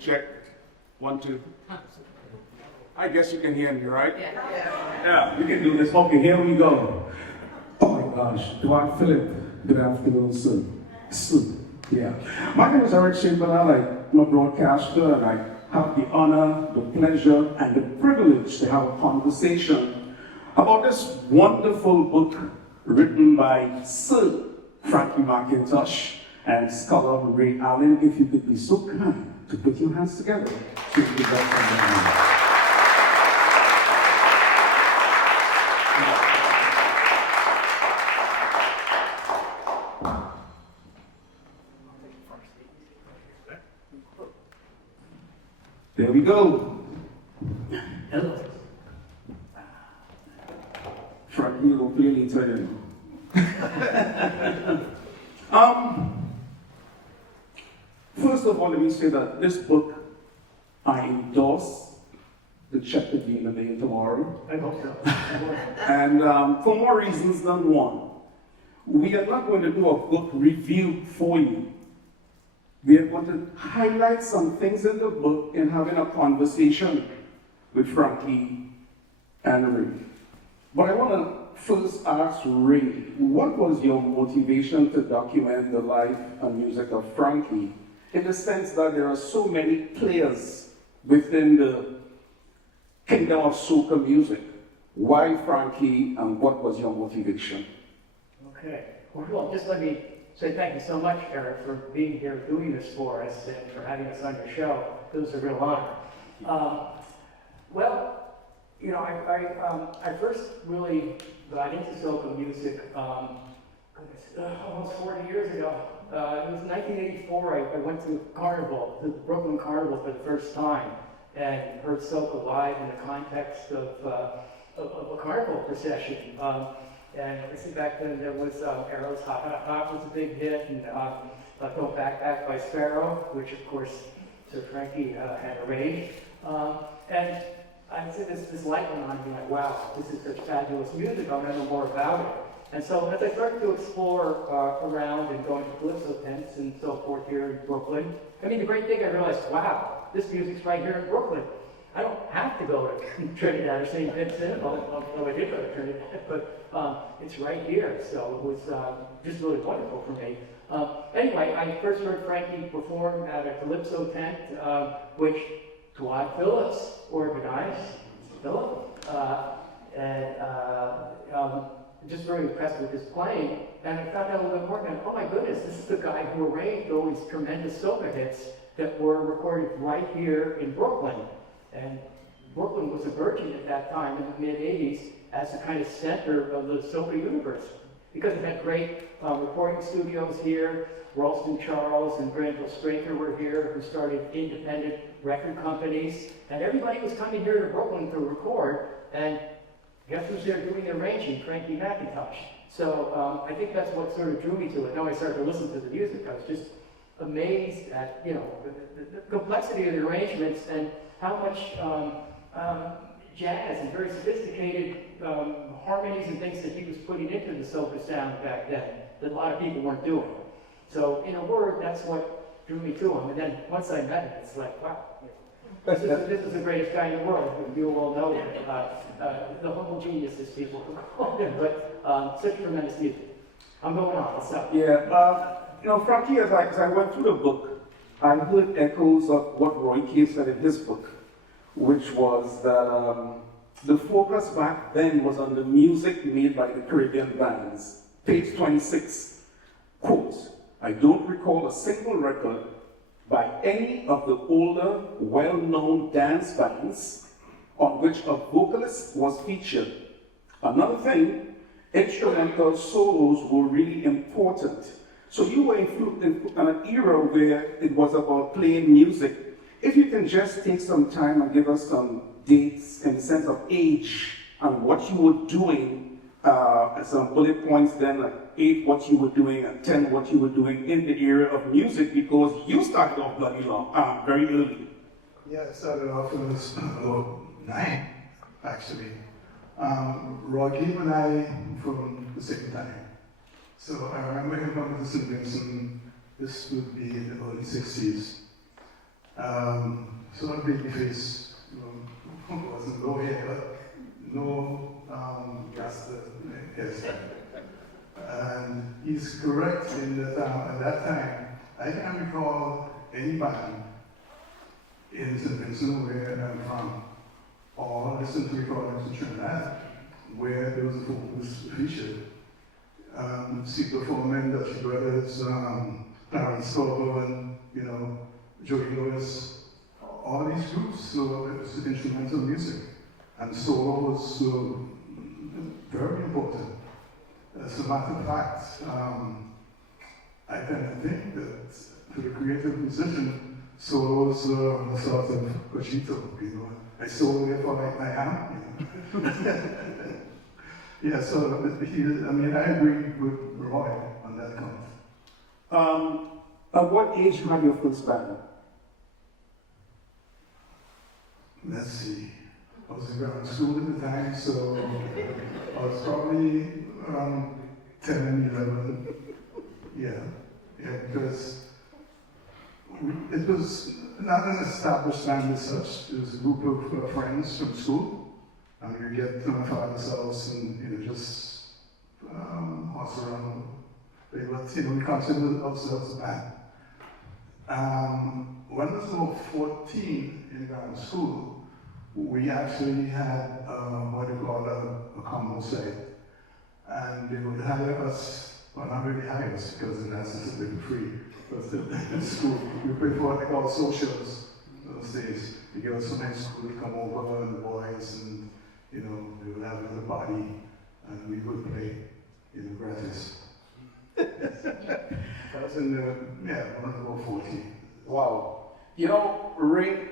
Check. 1, 2. I guess you can hear me, right? Yeah, we can do this. Okay, here we go. Oh my gosh. Dwight Philip. Good afternoon, sir. Yeah. My name is Eric Chamberlain. I'm a broadcaster, and I have the honor, the pleasure, and the privilege to have a conversation about this wonderful book written by Sir Frankie McIntosh and scholar Ray Allen. If you could be so kind to put your hands together to give that. There we go. Hello. Frankie will clearly tell you. First of all, let me say that this book, I endorse the check to be in the mail tomorrow. I hope so. And for more reasons than one. We are not going to do a book review for you. We are going to highlight some things in the book and having a conversation with Frankie and Ray. But I want to first ask Ray, what was your motivation to document the life and music of Frankie, in the sense that there are so many players within the kingdom of soca music? Why Frankie, and what was your motivation? Okay. Well, just let me say thank you so much, Eric, for being here doing this for us and for having us on your show. It was a real honor. Well, you know, I first really got into soca music almost 40 years ago. It was 1984. I went to Carnival, the Brooklyn Carnival, for the first time, and heard soca live in the context of a carnival procession. And I see back then there was Arrow's Hot Hot Hot was a big hit, and Don't Back Back by Sparrow, which of course Sir Frankie had arranged. And I see this light went on, and like, wow, this is such fabulous music, I want to know more about it. And so as I started to explore around and going to calypso tents and so forth here in Brooklyn, I mean, the great thing I realized, wow, this music's right here in Brooklyn. I don't have to go to Trinidad or St. Vincent, although I did go to Trinidad, but it's right here, so it was just really wonderful for me. Anyway, I first heard Frankie perform at a calypso tent, which Dwight Phillips organized, and just very impressed with his playing. And I found out a little bit more, and oh my goodness, this is the guy who arranged all these tremendous soca hits that were recorded right here in Brooklyn. And Brooklyn was emerging at that time in the mid-'80s as a kind of center of the soca universe, because it had great recording studios here. Ralston Charles and Granville Straker were here, who started independent record companies, and everybody was coming here to Brooklyn to record, and guess who's there doing the arranging? Frankie McIntosh. So I think that's what sort of drew me to it. Now I started to listen to the music, I was just amazed at, you know, the complexity of the arrangements and how much jazz and very sophisticated harmonies and things that he was putting into the soca sound back then that a lot of people weren't doing. So in a word, that's what drew me to him. And then once I met him, it's like, wow, this is the greatest guy in the world. You all know the humble genius, as people call him, but such tremendous music. I'm going on, what's up? Yeah, you know, Frankie, as I went through the book, I heard echoes of what Roy Kay said in his book, which was that the focus back then was on the music made by the Caribbean bands. Page 26, quote, I don't recall a single record by any of the older, well-known dance bands on which a vocalist was featured. Another thing, instrumental solos were really important. So you were in an era where it was about playing music. If you can just take some time and give us some dates in the sense of age and what you were doing, some bullet points then, like 8 what you were doing and 10 what you were doing in the era of music, because you started off bloody long, very early. Yeah, I started off when I was about 9, actually. Roy Kay and I from the same time. So I remember him coming to St. Vincent, this would be in the early 60s. Sort of baby face, wasn't no hair, no rasta hairstyle. And he's correct in that at that time, I can't recall any band in St. Vincent, where I'm from, or listen to recordings in Trinidad, where there was a vocalist featured. See performing Dutchy Brothers, Clarence Corvo, and Joey Lewis, all these groups, so it was instrumental music. And solo was very important. As a matter of fact, I tend to think that for the creative musician, solos are a sort of cogito, I solo therefore I am, Yeah, so I agree with Roy on that count. At what age you had your first band? Let's see. I was in grammar school at the time, so I was probably around 10 and 11. Yeah, because it was not an established band as such. It was a group of friends from school, and we get to my father's house and just horse around. We considered ourselves a band. When I was about 14 in grammar school, we actually had what they call a combo site. And they would hire us, well, not really hire us because that's just a bit free, but in school, we pay for what they call socials those days. The girls from high school would come over and the boys, and they would have a little party, and we would play, gratis. I was in when I was about 14. Wow. Ray,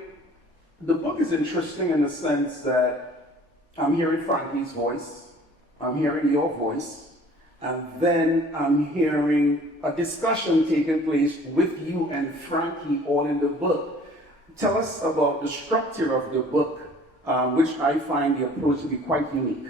the book is interesting in the sense that I'm hearing Frankie's voice, I'm hearing your voice, and then I'm hearing a discussion taking place with you and Frankie all in the book. Tell us about the structure of the book, which I find the approach to be quite unique.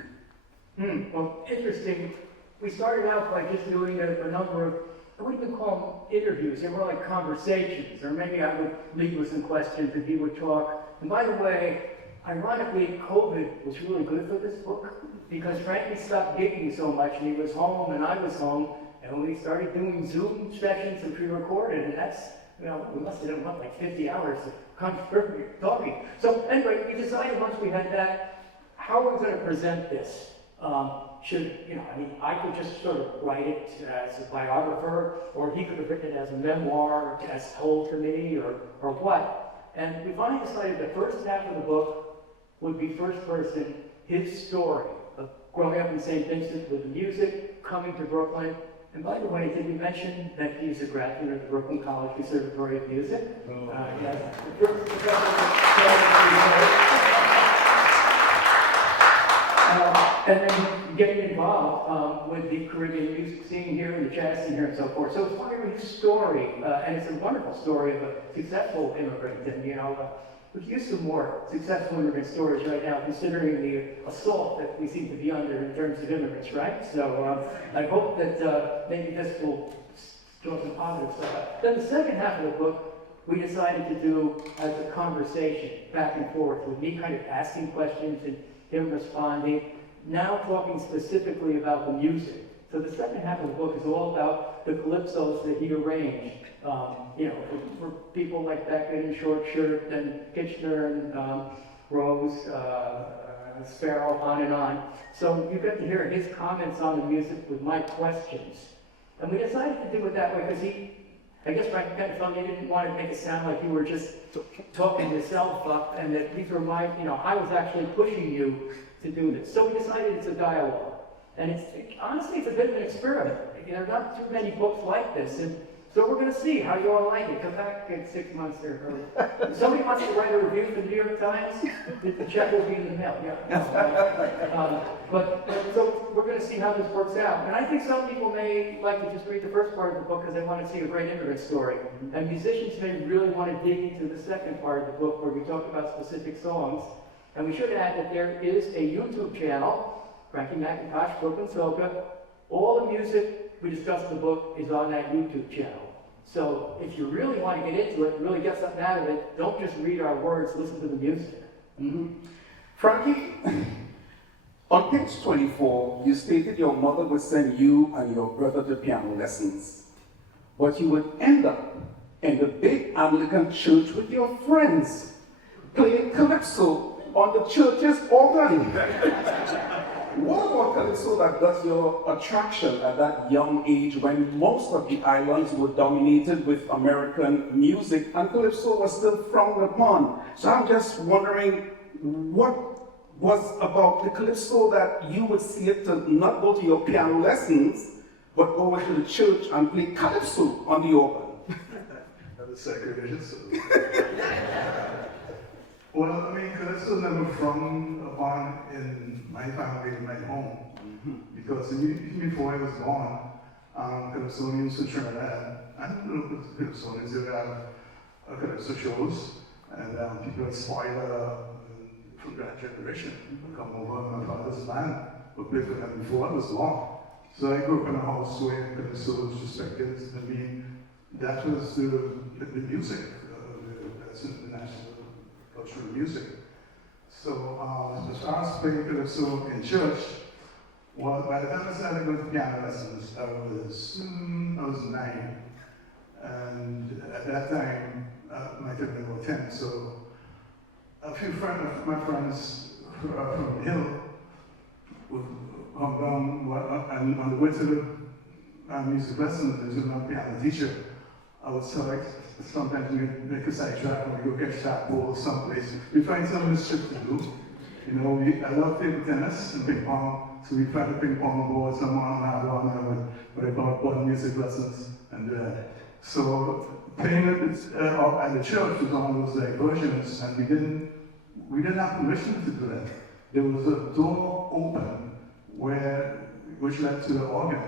Well, interesting. We started out by just doing a number of, I wouldn't even call them interviews, they were like conversations, or maybe I would lead with some questions and he would talk. And by the way, ironically, COVID was really good for this book because Frankie stopped gigging so much and he was home and I was home, and we started doing Zoom sessions and pre-recorded, and that's, we must have done like 50 hours of talking. So anyway, we decided once we had that, how are we going to present this? I could just sort of write it as a biographer, or he could have written it as a memoir, as told to me, or what. And we finally decided the first half of the book would be first person, his story of growing up in St. Vincent with the music, coming to Brooklyn. And by the way, did we mention that he's a graduate of the Brooklyn College Conservatory of Music? Yes. And then getting involved with the Caribbean music scene here and the jazz scene here and so forth. So it's part of his story, and it's a wonderful story of a successful immigrant. And we could use some more successful immigrant stories right now, considering the assault that we seem to be under in terms of immigrants, right? So I hope that maybe this will draw some positive stuff. Then the second half of the book, we decided to do as a conversation back and forth, with me kind of asking questions and him responding, now talking specifically about the music. So the second half of the book is all about the calypsos that he arranged, for people like Beckett and Short Shirt and Kitchener and Rose, Sparrow, on and on. So you get to hear his comments on the music with my questions. And we decided to do it that way because I guess Frank kind of felt he didn't want to make it sound like you were just talking yourself up, and that these were I was actually pushing you to do this. So we decided it's a dialogue. And honestly, it's a bit of an experiment. There are not too many books like this. And so we're going to see how you all like it. Come back in 6 months or if somebody wants to write a review for the New York Times, the check will be in the mail. Yeah. So we're going to see how this works out. And I think some people may like to just read the first part of the book because they want to see a great immigrant story. And musicians may really want to dig into the second part of the book where we talk about specific songs. And we should add that there is a YouTube channel, Frankie McIntosh, Brooklyn Soca. All the music we discussed in the book is on that YouTube channel. So if you really want to get into it, really get something out of it, don't just read our words, listen to the music. Mm-hmm. Frankie, on page 24, you stated your mother would send you and your brother to piano lessons, but you would end up in the big Anglican church with your friends, playing calypso on the church's organ. What about calypso that got your attraction at that young age when most of the islands were dominated with American music and calypso was still frowned upon? So I'm just wondering, what was about the calypso that you would see it to not go to your piano lessons, but go to the church and play calypso on the organ? That's sacrilegious. Well, I mean, calypso never frowned upon in my family, in my home, because even before I was born, calypsonians in Trinidad, and local calypsonians, they would have calypso shows, and people aspire from that generation would come over, and my father's band would play for them before I was born. So I grew up in a house where calypso was respected. I mean, that was the music, that's the national cultural music. So as far as playing calypso in church, well, by the time I started going to piano lessons, I was 9, and at that time, I might have been about 10. So a few of my friends from the hill would come down, and on the way to the music lesson, there was a piano teacher. I would select, sometimes we make a sidetrack and we go catch that ball someplace. We find some mischief to do. You know, I love table tennis and ping pong, so we find a ping pong ball somewhere and have one with about one music lessons. And so playing at the church was one of those diversions, and we didn't have permission to do that. There was a door open which led to the organ,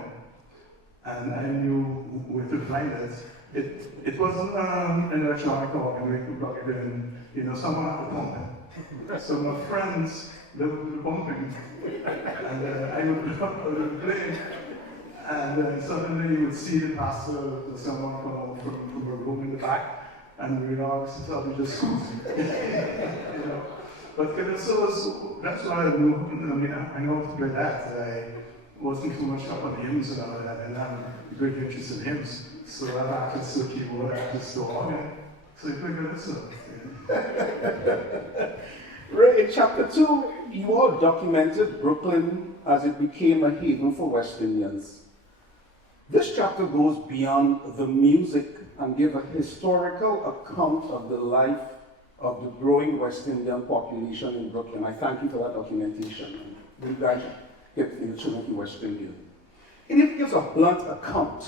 and I knew where to find it. It wasn't an electronic organ where you could plug it in, you know, someone had to pump it. So my friends, they would do pumping, and I would play, and suddenly you would see the pastor or someone from a room in the back, and we all started just you know. But calypso that's what I knew. I mean, I know how to play that. I wasn't too much up on hymns and all that, and I'm great interest in hymns. So I've access to the keyboard, access to the organ. So you play calypso. Right, in chapter 2, you all documented Brooklyn as it became a haven for West Indians. This chapter goes beyond the music and gives a historical account of the life of the growing West Indian population in Brooklyn. I thank you for that documentation. We guys get the Trinity West Indian. It gives a blunt account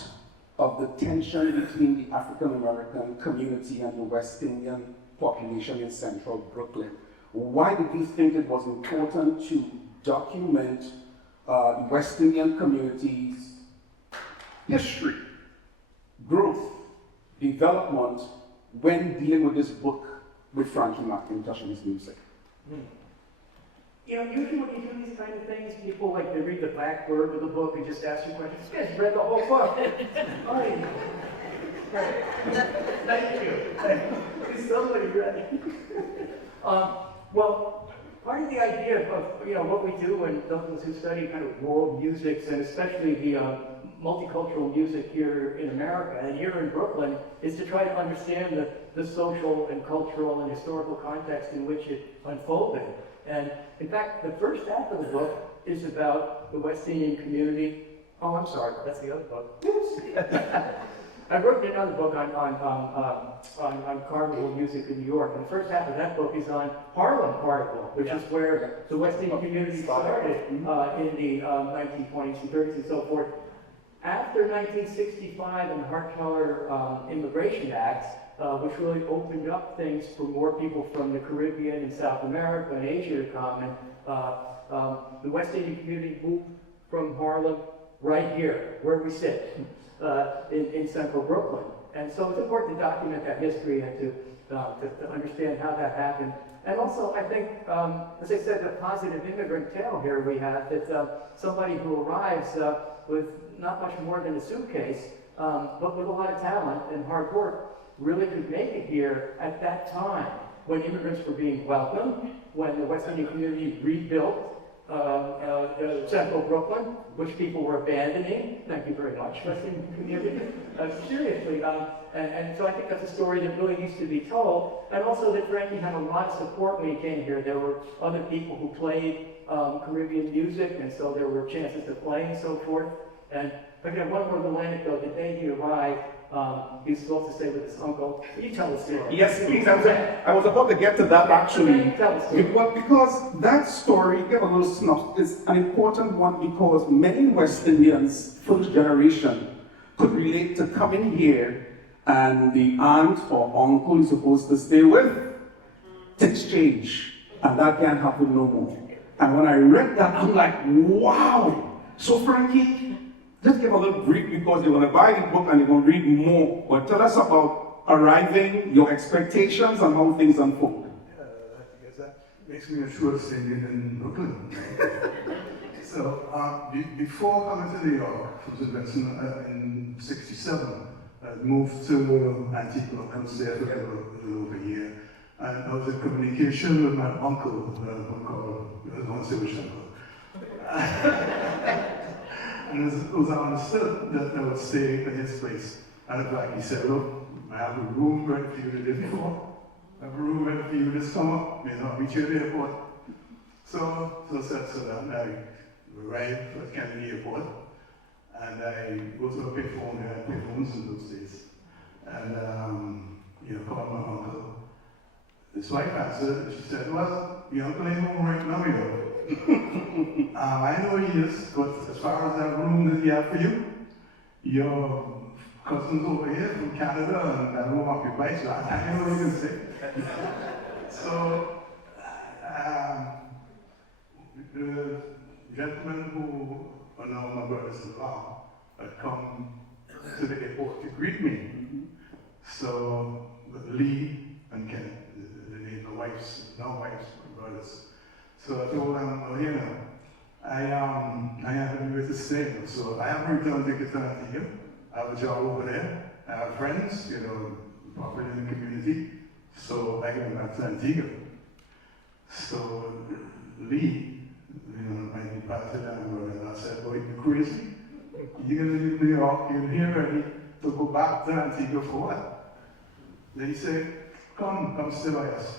of the tension between the African American community and the West Indian population in central Brooklyn. Why did you think it was important to document the West Indian community's history, growth, development when dealing with this book with Frankie McIntosh and his music? You know, usually when you do these kind of things, people like they read the back word of the book and just ask you questions. This guy's read the whole book. Right. Thank you. Somebody read it. Well, part of the idea of what we do and those who study kind of world musics and especially the multicultural music here in America and here in Brooklyn is to try to understand the social and cultural and historical context in which it unfolded. And in fact, the first half of the book is about the West Indian community. Oh, I'm sorry, that's the other book. I wrote another book on carnival music in New York, and the first half of that book is on Harlem Carnival, which is where the West Indian community started in the 1920s and 30s and so forth. After 1965 and the Hart-Keller Immigration Act, which really opened up things for more people from the Caribbean and South America and Asia to come, and the West Indian community moved from Harlem right here, where we sit, in central Brooklyn. And so it's important to document that history and to understand how that happened. And also, I think, as I said, the positive immigrant tale here we have, that somebody who arrives with not much more than a suitcase but with a lot of talent and hard work, really could make it here at that time when immigrants were being welcomed, when the West Indian community rebuilt central Brooklyn, which people were abandoning. Thank you very much, West Indian community. Seriously, and so I think that's a story that really needs to be told, and also that Frankie had a lot of support when he came here. There were other people who played Caribbean music, and so there were chances to play and so forth. And again, one more little anecdote. The day he arrived, he was supposed to stay with his uncle. You tell the story. Yes, please. I was about to get to that actually. Tell the story. Because that story, give a little synopsis, is an important one because many West Indians, first generation, could relate to coming here and the aunt or uncle you're supposed to stay with to exchange. And that can't happen no more. And when I read that, I'm like, wow. So Frankie, just give a little brief because you're going to buy the book and you're going to read more. But tell us about arriving, your expectations, and how things unfold. I guess that makes me a true Indian in Brooklyn. So before coming to New York from St. Vincent in '67, I moved to Antigua, come stay for a little over a year. And I was in communication with my uncle, I won't say which uncle. And it was understood that I would stay at his place. And in fact, he said, look, I have a room ready for you to live for. I have a room ready for you this summer. I'll meet you at the airport. So then I arrived at Kennedy Airport. And I go to a payphone there. I had payphones in those days. And, called my uncle. His wife answered, and she said, well, your uncle ain't home right now, I know he is, but as far as that room that he had for you, your cousin's over here from Canada, and that room occupied, so I know what you can say. So, the gentleman who are now my brothers-in-law had come to the airport to greet me. So, Lee and Ken, my brothers. So I told them, I have anywhere to stay. So I have a return ticket to Antigua. I have a job over there. I have friends, popular in the community. So I came back to Antigua. So Lee, my pastor and I said, boy, you crazy? You're going to leave New York, you're here ready to go back to Antigua for what? Then he said, come stay by us.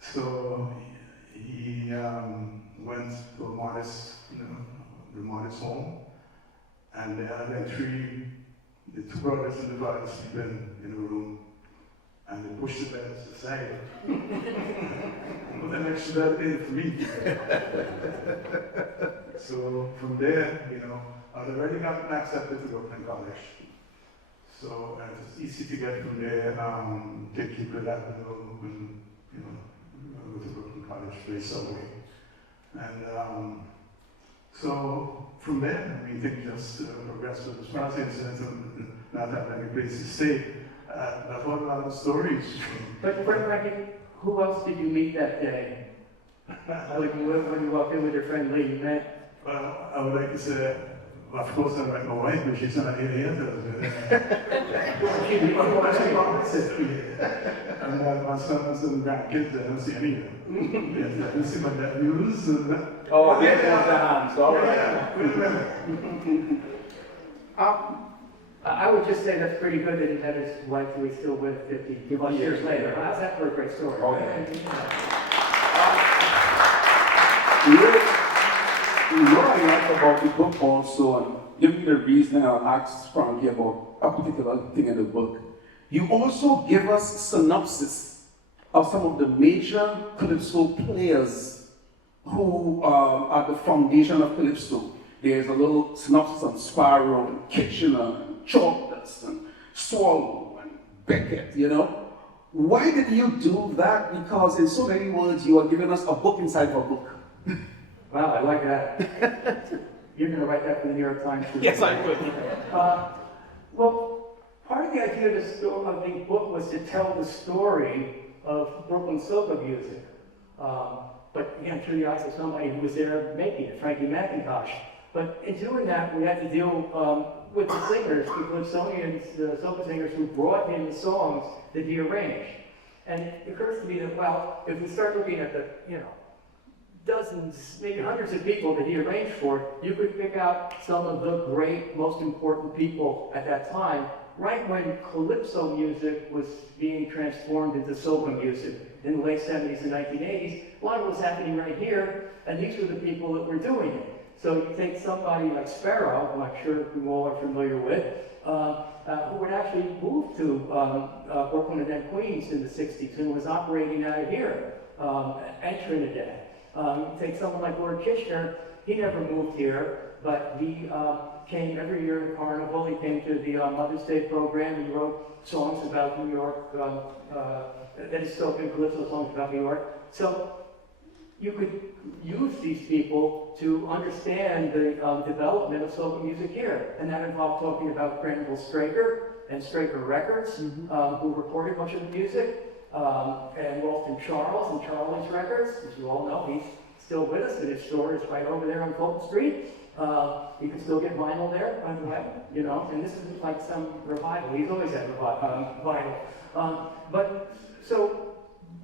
So he went to a modest, the modest home, and there had the two brothers and the father sleeping in a room, and they pushed the beds aside. But an extra bed in for me. So from there, I'd already gotten accepted to Brooklyn College. So it was easy to get from there, take Cupid Avenue, and go to Brooklyn College, play subway. And so from there, things just progressed with the smart incidents and not having any place to stay. I've heard a lot of stories. But Frankie, who else did you meet that day? When you walked in with your friend Lee, you met? Well, I would like to say, of course I met my wife, but she's not here yet. And my sons and grandkids, I don't see any of them. I don't see my nephews. Oh, there's the hands, all right. I would just say that's pretty good that he had his wife who he's still with 50 years later. How's that for a great story? What I like about the book also, and give me the reason I asked Frankie about a particular thing in the book, you also give us synopsis of some of the major Calypso players who are the foundation of Calypso. There's a little synopsis on Sparrow and Kitchener and Chalkdust and Swallow and Beckett, Why did you do that? Because in so many words, you are giving us a book inside of a book. Wow, I like that. You're going to write that for the New York Times too. Yes, I would. Well, part of the idea of the book was to tell the story of Brooklyn soca music. But again, through the eyes of somebody who was there making it, Frankie McIntosh. But in doing that, we had to deal with the singers, the Calypsonians, the soca singers who brought in the songs that he arranged. And it occurs to me that, well, if we start looking at the, dozens, maybe hundreds of people that he arranged for, you could pick out some of the great, most important people at that time, right when Calypso music was being transformed into soca music in the late 70s and 1980s. A lot of it was happening right here, and these were the people that were doing it. So you take somebody like Sparrow, who I'm sure you all are familiar with, who had actually moved to Brooklyn and then Queens in the 60s and was operating out of here and Trinidad. You take someone like Lord Kitchener, he never moved here, but he came every year to Carnival. He came to the Mother's Day program. He wrote songs about New York, that is still in Calypso songs about New York. So you could use these people to understand the development of soca music here. And that involved talking about Granville Straker and Straker Records, who recorded much of the music, and Walton Charles and Charlie's Records. As you all know, he's still with us, and his store is right over there on Fulton Street. You can still get vinyl there, by the way, and this isn't like some revival. He's always had vinyl. But so,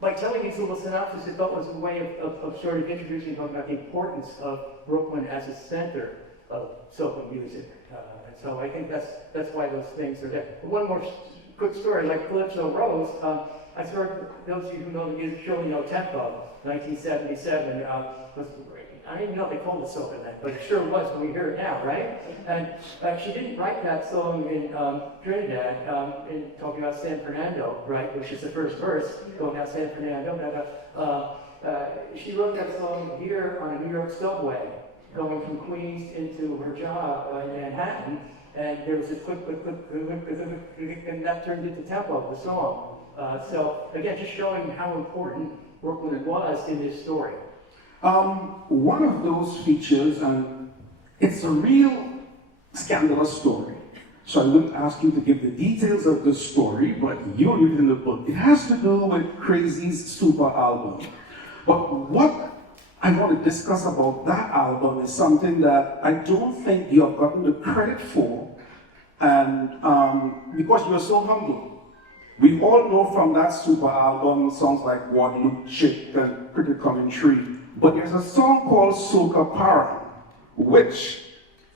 by telling these little synopses, it was a way of sort of introducing talking about the importance of Brooklyn as a center of soca music. And so I think that's why those things are there. But one more quick story, like Calypso Rose, I started, those of you who know the music surely know Tempo, 1977. I didn't even know they called it soca then, but it sure was when we hear it now, right? And she didn't write that song in Trinidad, in talking about San Fernando, right, which is the first verse, going out San Fernando. She wrote that song here on a New York subway, going from Queens into her job in Manhattan, and there was a quick, and that turned into Tempo, the song. So again, just showing how important Brooklyn was in this story. One of those features, and it's a real scandalous story. So I wouldn't ask you to give the details of the story, but you'll read it in the book. It has to do with Crazy's Super album. But what I want to discuss about that album is something that I don't think you have gotten the credit for, and because you're so humble. We all know from that Super album songs like Guadalupe Chick and Cricket Coming Tree. But there's a song called Soca Arranger, which,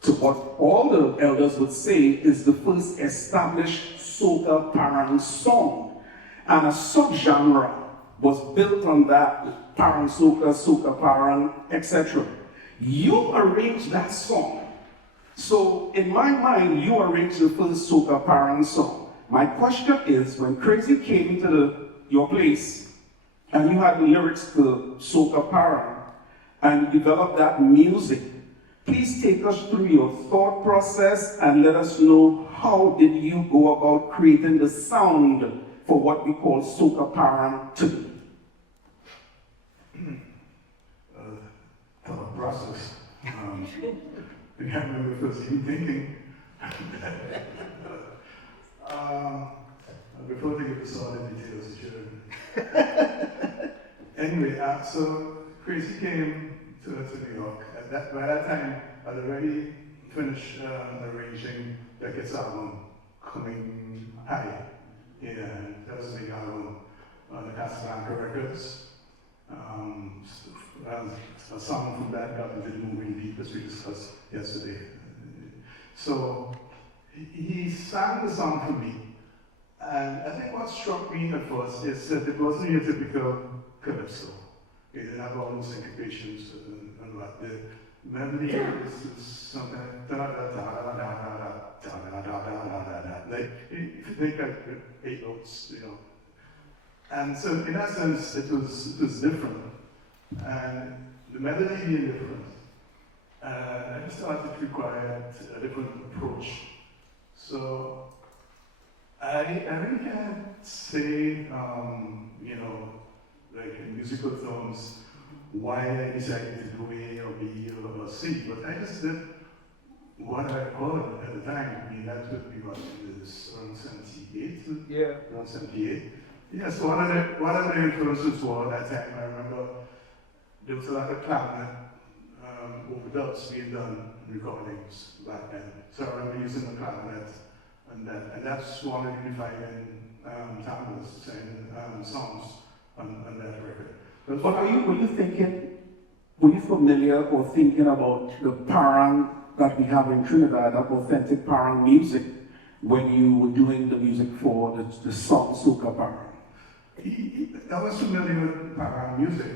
to what all the elders would say, is the first established Soca Arranger song. And a subgenre was built on that, Parang Soca, Soca Arranger, etc. You arranged that song. So in my mind, you arranged the first Soca Arranger song. My question is, when Crazy came into your place, and you had the lyrics to Soca Arranger, and developed that music, please take us through your thought process and let us know how did you go about creating the sound for what we call Soca Arranger today. Thought process. I can't remember first even thinking. Before they give us all the details, sure. Anyway, so Crazy came to New York. By that time, I'd already finished arranging Beckett's album, Coming High. Yeah, that was a big album on the Casablanca Records. A song from that got into the movie Deep, as we discussed yesterday. So he sang the song for me. And I think what struck me at first is that it wasn't your typical calypso. It didn't have all those syncopations and what. The melody is something like if you think like 8 notes, And so in that sense, it was different. And the melody being different, I just thought it required a different approach. So I really can't say, like in musical terms, why I decided to do A or B or C, but I just did what I heard at the time. I mean, that would be what it is, around 78? Yeah. Around 78. Yeah, so one of the influences were at that time, I remember there was a lot of clarinet overdubs being done in recordings back then. So I remember using the clarinet and that's one of the defining timeless and songs on that record. But were you familiar or thinking about the parang that we have in Trinidad, that authentic parang music, when you were doing the music for the song Soca Parang? I was familiar with parang music,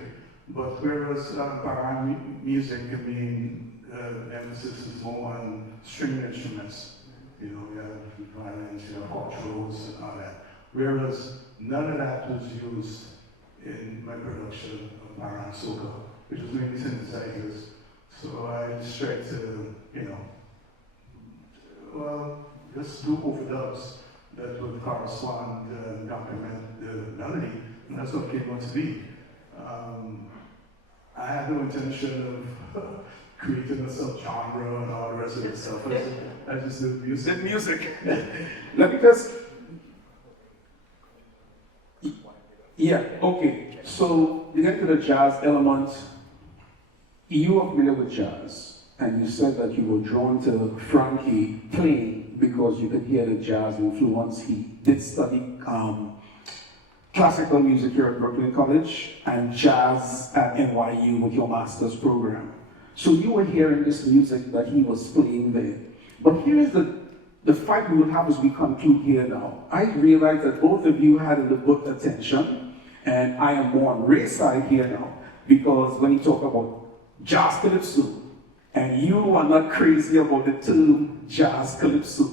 but whereas parang music can mean emphasis is more on string instruments. You know, you have violins, you have controls and all that. Whereas none of that was used in my production of parang soca, which was mainly synthesizers. So I just tried to, just do overdubs that would correspond and document the melody, and that's what came out to be. I had no intention of creating a subgenre and all the rest of the stuff. I just did music. Did music. No, because, yeah, okay. So, to get to the jazz element, you are familiar with jazz, and you said that you were drawn to Frankie playing because you could hear the jazz influence. He did study classical music here at Brooklyn College and jazz at NYU with your master's program. So you were hearing this music that he was playing there. But here's the fight we will have as we conclude here now. I realize that both of you had the book attention, and I am more on Ray's side here now, because when you talk about jazz calypso, and you are not crazy about the term jazz calypso.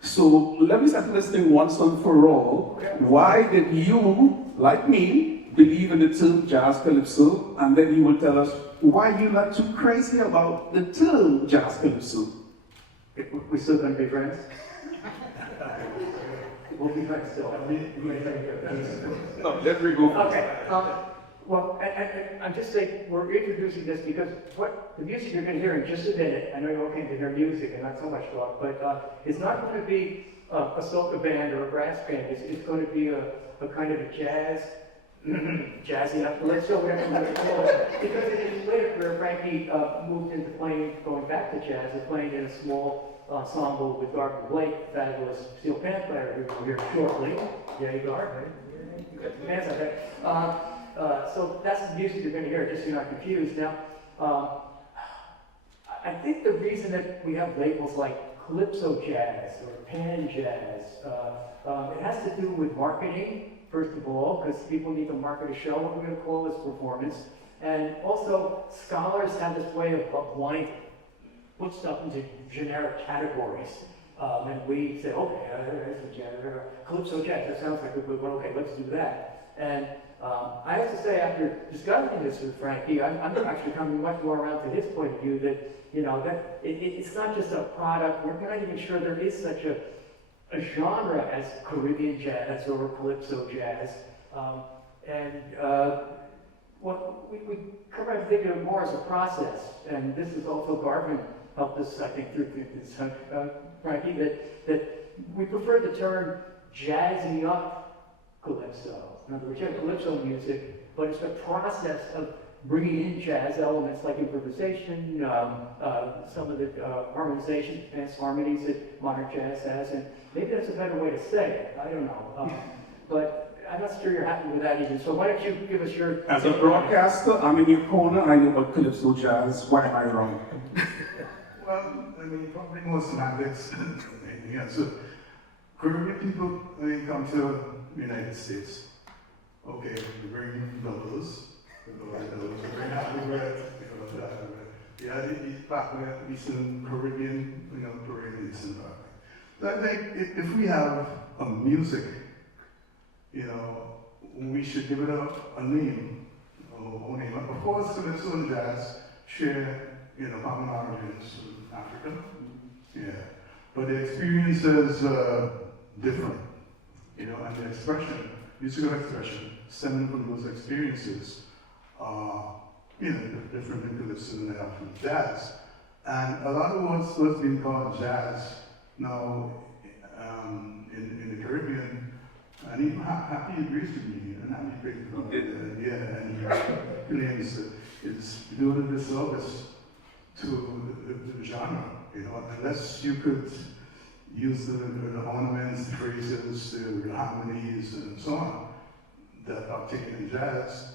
So let me start listening once and for all. Why did you, like me, believe in the term jazz calypso? And then you will tell us why you're not too crazy about the term jazz calypso. We still gonna be friends? We'll be friends still. No, let me go. Okay. Well, I'm just saying, we're introducing this because the music you're going to hear in just a minute, I know you all came to hear music and not so much talk, but it's not going to be a soca band or a brass band. It's going to be a kind of a jazz, jazzy up, let's show whatever you want to call it. Because in his later career, Frankie moved into going back to jazz and playing in a small ensemble with Garth Blake, fabulous steel pan player who will hear shortly. Yeah, you are, right? You got the fans out there. So that's the music you're going to hear, just so you're not confused. Now, I think the reason that we have labels like calypso jazz or pan jazz, it has to do with marketing, first of all, because people need to market a show, what we're going to call this performance. And also, scholars have this way of wanting to put stuff into generic categories. And we say, okay, there's a generic calypso jazz, that sounds like a good one, okay, let's do that. And I have to say, after discussing this with Frankie, I'm actually coming much more around to his point of view that, that it's not just a product. We're not even sure there is such a genre as Caribbean jazz or calypso jazz. Well, we come around to think of it more as a process. And this is also Garvin helped us, I think, through this, Frankie, that we prefer the term jazzy up calypso. In other words, you have calypso music, but it's the process of bringing in jazz elements like improvisation, some of the harmonization, advanced harmonies that modern jazz has, and maybe that's a better way to say it. I don't know. But I'm not sure you're happy with that either. So why don't you give us your... As a broadcaster, I'm in your corner. I know about calypso jazz. Why am I wrong? Well, I mean, probably more semantics than anything else. So, Caribbean people, when they come to the United States, okay, we bring doubles, we bring happy bread, yeah, it's back with Eastern Caribbean, Caribbean Eastern Park. So I think if we have a music, we should give it a name, a name. Of course, calypso and jazz share, common origins with Africa, yeah. But the experience is different, and the expression, musical expression, stemming from those experiences are, different than calypso and from jazz. And a lot of what's being called jazz now in the Caribbean, and even Happy agrees with me, and Happy agrees with me, and he claims that it's doing a disservice to the genre, you know, unless you could use the ornaments, the phrases, the harmonies, and so on that are taken in jazz,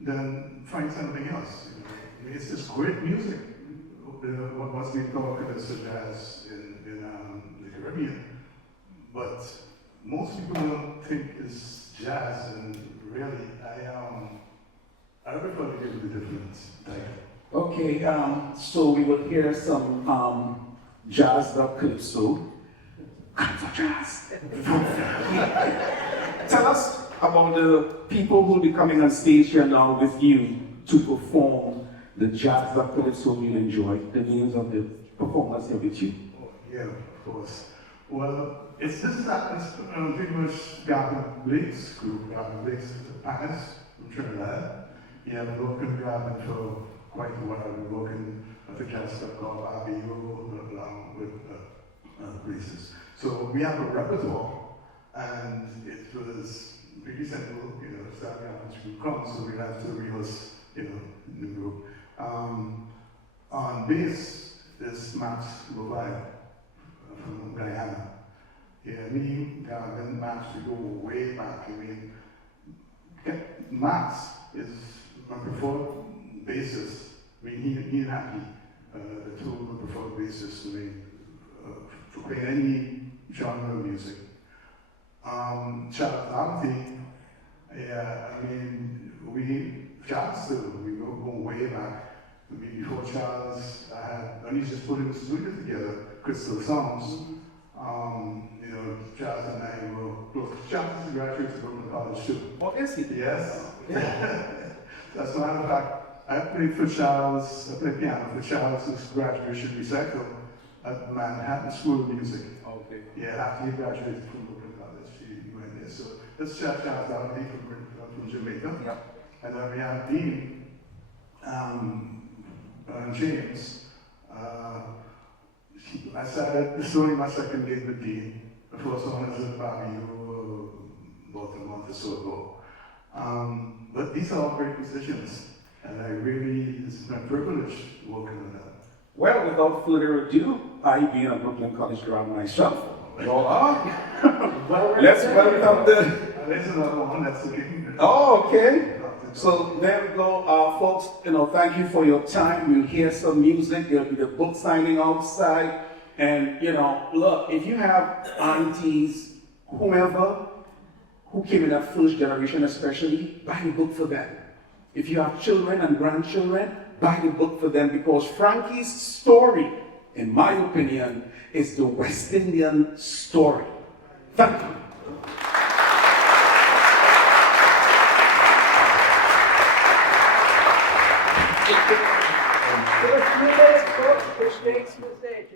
then find something else. You know? I mean, it's just great music. What's we call as jazz in the Caribbean, but most people don't think it's jazz, and really, I prefer to give it a different title. Okay, so we will hear some jazz rock calypso. Calypso jazz. Tell us about the people who will be coming on stage here now with you to perform the jazz rock calypso you'll enjoy. The names of the performers here with you. Oh, yeah, of course. Well, this is pretty much Gavin Blake's group. Gavin Blake's is a pianist from Trinidad. He has been working with Gavin for quite a while. We've been working with a jazz stuff called RBO along with places. So we have a repertoire, and it was pretty simple, you know, starting out which group comes, so we have to rehearse, you know, in the group. On bass is Max Rovine from Guyana. Yeah, me, Gavin, Max, we go way back. I mean, Max is my preferred bassist. I mean, he and Happy, the two of my preferred bassists to me, for playing any genre of music. Charles Alty, yeah, I mean, Charles still, we go way back. I mean, before Charles, and he's just putting the studio together, Crystal Songs. You know, Charles and I were close. Charles is a graduate from the college too. Oh, is he? Yes. That's a matter of fact, I played for Charles, I played piano for Charles' graduation recital at Manhattan School of Music. Okay. Yeah, after he graduated from Brooklyn College, he went there. So that's Charles Alty from Jamaica. Yep. And then we have Dean James. I started, this is only my second date with Dean. The first one was at Barbie about a month or so ago. But these are all great musicians, and it's my privilege working with them. Well, without further ado, I being a Brooklyn College grad myself, let's welcome the... There's another one that's looking. Oh, okay. So there we go, folks. You know, thank you for your time. We'll hear some music. There'll be the book signing outside. And you know, look, if you have aunties, whomever, who came in that first generation especially, buy the book for them. If you have children and grandchildren, buy the book for them, because Frankie's story, in my opinion, is the West Indian story. Thank you. Which makes the stage,